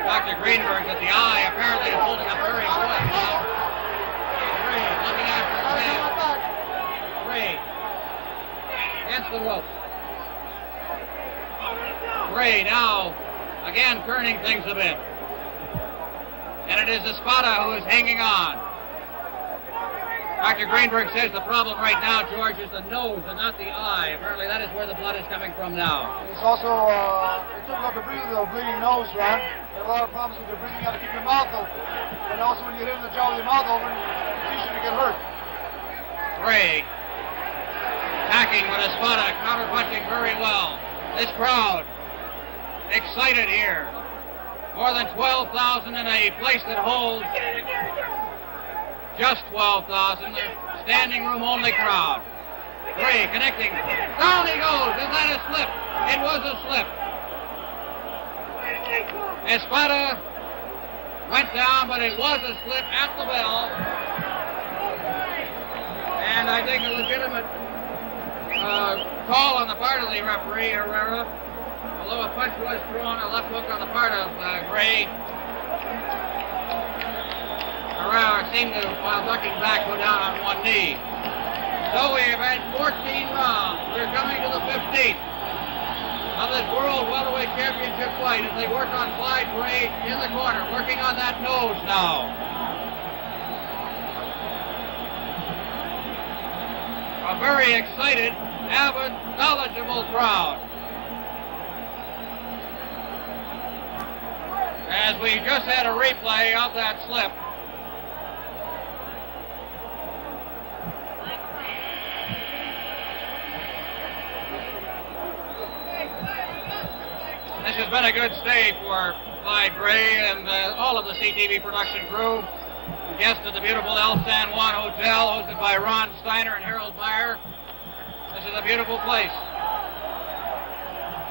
Dr. Greenberg that the eye apparently is holding up very good. Gray looking after the man. Gray against the ropes. Gray now again turning things a bit. And it is Espada who is hanging on. Dr. Greenberg says the problem right now, George, is the nose and not the eye. Apparently that is where the blood is coming from now. It's also, it's difficult to breathe with a bleeding nose, Ron. You have a lot of problems with your breathing. You got to keep your mouth open. And also when you get in the jaw with your mouth open, it's easy to get hurt. Gray attacking with Espada, counter-punching very well. This crowd excited here. More than 12,000 in a place that holds just 12,000, a standing room only crowd. Gray connecting. Down he goes. Is that a slip? It was a slip. Espada went down, but it was a slip at the bell. And I think a legitimate call on the part of the referee, Herrera. Although a punch was thrown, a left hook on the part of Gray. Herrera seemed to, while ducking back, go down on one knee. So we have had 14 rounds. We're coming to the 15th of this World Welterweight Championship fight as they work on Clyde Gray in the corner, working on that nose now. A very excited, avid, knowledgeable crowd. As we just had a replay of that slip. This has been a good stay for Clyde Gray and all of the CTV production crew. Guests at the beautiful El San Juan Hotel, hosted by Ron Steiner and Harold Meyer. This is a beautiful place.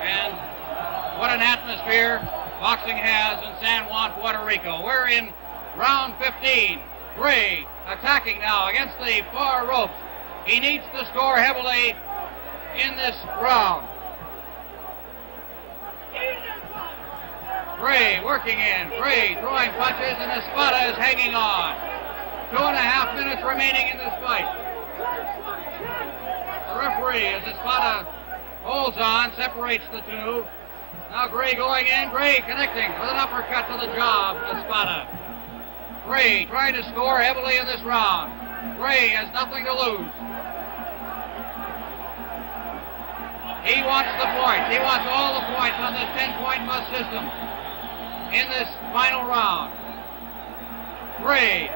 And what an atmosphere boxing has in San Juan, Puerto Rico. We're in round 15. Gray attacking now against the far ropes. He needs to score heavily in this round. Gray working in. Gray throwing punches, and Espada is hanging on. 2.5 minutes remaining in this fight. The referee, as Espada holds on, separates the two. Now Gray going in. Gray connecting with an uppercut to the jaw of Espada. Gray trying to score heavily in this round. Gray has nothing to lose. He wants the points. He wants all the points on this 10-point must system in this final round. Gray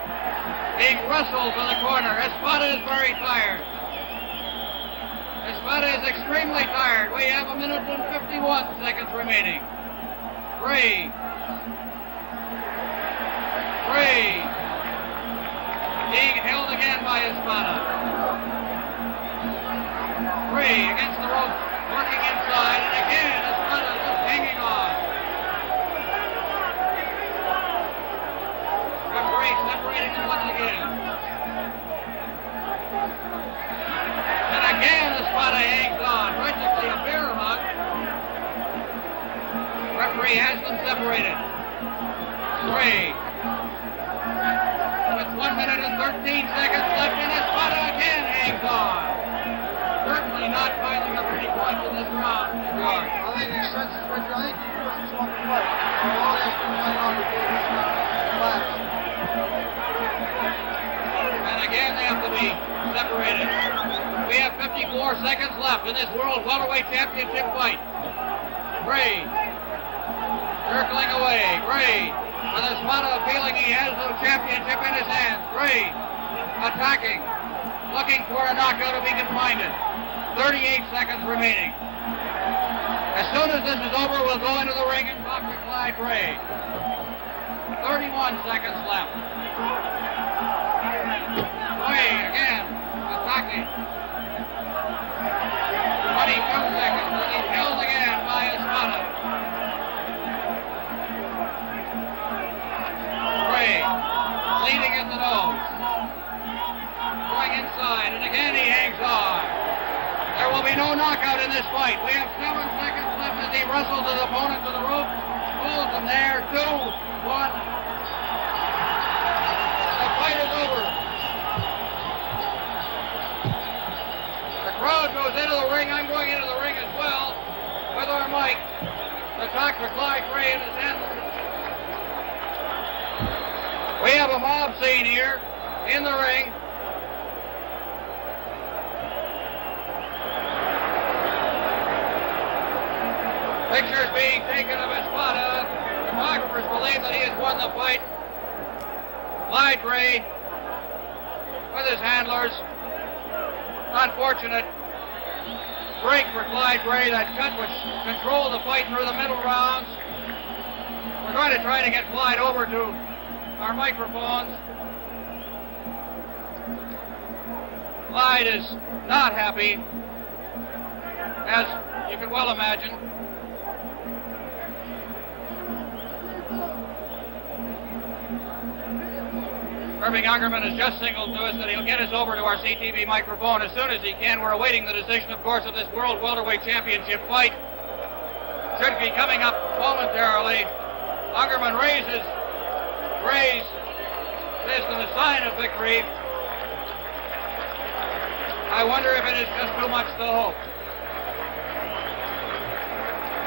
being wrestled to the corner. Espada is very tired. Espada is extremely tired. We have 1 minute and 51 seconds remaining. Gray Espada. 3 against the rope, working inside, and again Espada just hanging on. Referee separating them once again. And again Espada hangs on, practically a bear hug. Referee has them separated. 3. With 1 minute and 13 seconds left, and Espada again hangs on. Certainly not piling up any points in this round, George. I think he senses right there. I think he feels he's won the fight. All he has to do right now to get his class. And again they have to be separated. We have 54 seconds left in this World Welterweight Championship fight. Gray circling away. Gray with Espada feeling he has no championship in his hands. Gray attacking, looking for a knockout if he can find it. 38 seconds remaining. As soon as this is over, we'll go into the ring and talk to Clyde Gray. 31 seconds left. Gray again attacking. 22 seconds, and he's held again by Espada. Gray leading at the nose. Going inside, and again he hangs on. There will be no knockout in this fight. We have 7 seconds left as he wrestles his opponent to the rope. Pulls him there. 2, 1. The fight is over. The crowd goes into the ring. I'm going into the ring as well with our mic to talk to Clyde Gray and his handler. We have a mob scene here in the ring. Pictures being taken of Espada. Photographers believe that he has won the fight. Clyde Gray with his handlers. Unfortunate break for Clyde Gray. That cut which controlled the fight through the middle rounds. We're going to try to get Clyde over to our microphones. Clyde is not happy, as you can well imagine. Irving Ungerman has just signaled to us that he'll get us over to our CTV microphone as soon as he can. We're awaiting the decision, of course, of this World Welterweight Championship fight. Should be coming up momentarily. Ungerman raises Gray's fist in a sign of victory. I wonder if it is just too much to hope.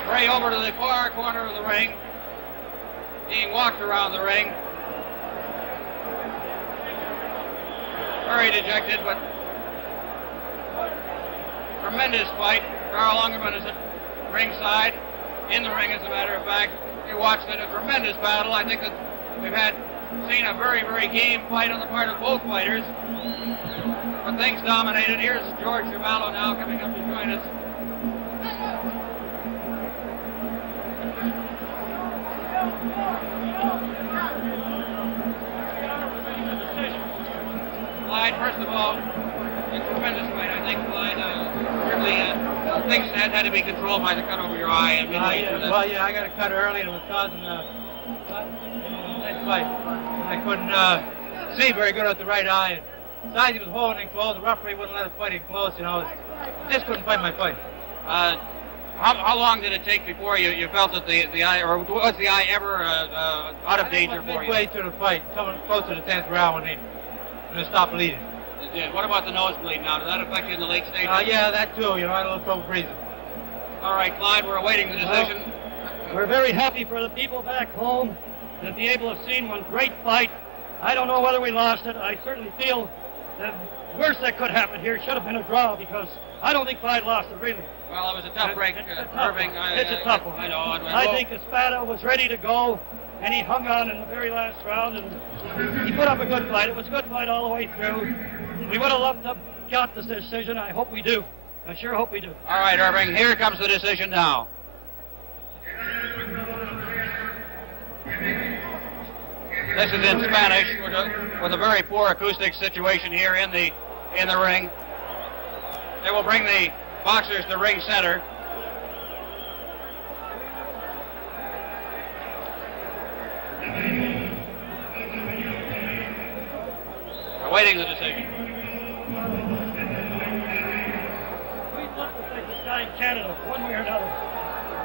Gray over to the far corner of the ring, being walked around the ring. Very dejected, but tremendous fight. Carl Ungerman is at ringside, in the ring as a matter of fact. We watched it, a tremendous battle. I think that we've seen a very, very game fight on the part of both fighters. But things dominated. Here's George Chavallo now coming up to join us. Clyde, first of all, a tremendous fight. I think Clyde certainly things had to be controlled by the cut over your eye. And well, yeah, I got a cut early and it was causing nice fight. I couldn't see very good with the right eye. And besides, he was holding it close. The referee wouldn't let us fight it close. You know, I just couldn't fight my fight. How long did it take before you felt that the eye, or was the eye ever out of danger for you? Midway through the fight, coming close to the 10th round when they stopped bleeding. It did. What about the nosebleed now? Did that affect you in the late stages? Yeah, that too. You know, I had a little trouble breathing. All right, Clyde, we're awaiting the decision. We're very happy for the people back home to be able to have seen one great fight. I don't know whether we lost it. I certainly feel the worst that could happen here should have been a draw, because I don't think Clyde lost it, really. Well, it was a tough break, Irving. It's a tough one. I know. I think Espada was ready to go, and he hung on in the very last round, and he put up a good fight. It was a good fight all the way through. We would have loved to have got this decision. I hope we do. I sure hope we do. All right, Irving, here comes the decision now. This is in Spanish with a very poor acoustic situation here in the in the ring. They will bring the boxers to ring center. Awaiting the decision. We'd love to take this guy in Canada, one way or another.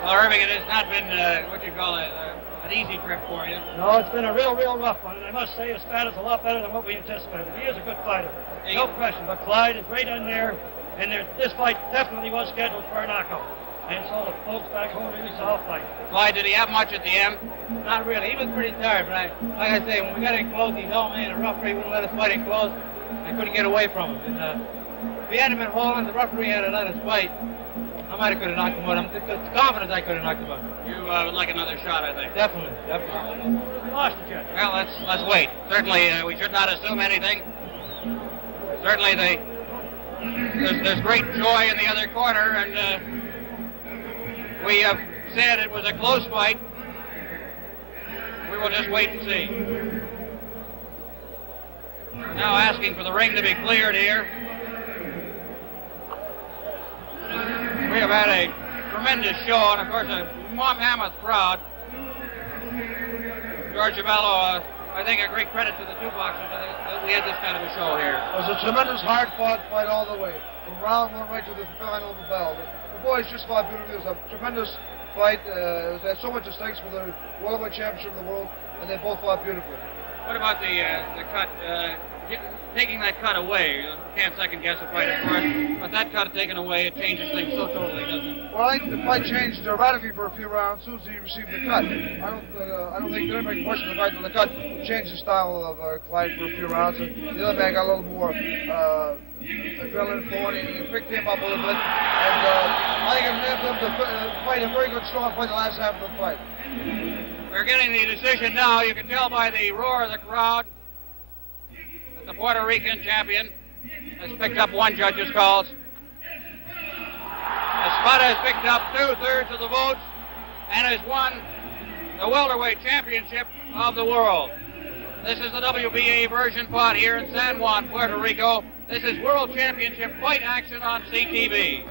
Well, Irving, it has not been what you call an easy trip for you. No, it's been a real rough one, and I must say Espada's a lot better than what we anticipated. He is a good fighter, no question, but Clyde is right in there, and this fight definitely was scheduled for a knockout. And so the folks back home really saw a fight. Clyde, did he have much at the end? Not really. He was pretty tired, but like I say, when we got in close, he held me, and the referee wouldn't let us fight in close. I couldn't get away from him. And if he hadn't been holding, the referee had to let us fight. I might have could have knocked him out. I'm confident I could have knocked him out. You would like another shot, I think. Definitely. We lost it yet. Well, let's wait. Certainly, we should not assume anything. Certainly, there's great joy in the other corner, and we have said it was a close fight. We will just wait and see. Now asking for the ring to be cleared here. We have had a tremendous show, and of course a mammoth crowd. George Javello, I think a great credit to the two boxers. I think that we had this kind of a show here. It was a tremendous, hard-fought fight all the way, from round one right to the final of the bell. The boys just fought beautifully. It was a tremendous fight. It had so much at stake for the welterweight championship of the world, and they both fought beautifully. What about the cut? Taking that cut away, you can't second guess a fight, of course, but that cut taken away, it changes things so totally, doesn't it? Well, I think the fight changed dramatically for a few rounds as soon as he received the cut. I don't think anybody can question the fact that the cut changed the style of Clyde for a few rounds, and the other man got a little more adrenaline flowing. He picked him up a little bit, and I think it enabled him to fight a very good, strong fight the last half of the fight. We're getting the decision now. You can tell by the roar of the crowd that the Puerto Rican champion has picked up one judge's calls. Espada has picked up 2/3 of the votes and has won the welterweight championship of the world. This is the WBA version fought here in San Juan, Puerto Rico. This is World Championship fight action on CTV.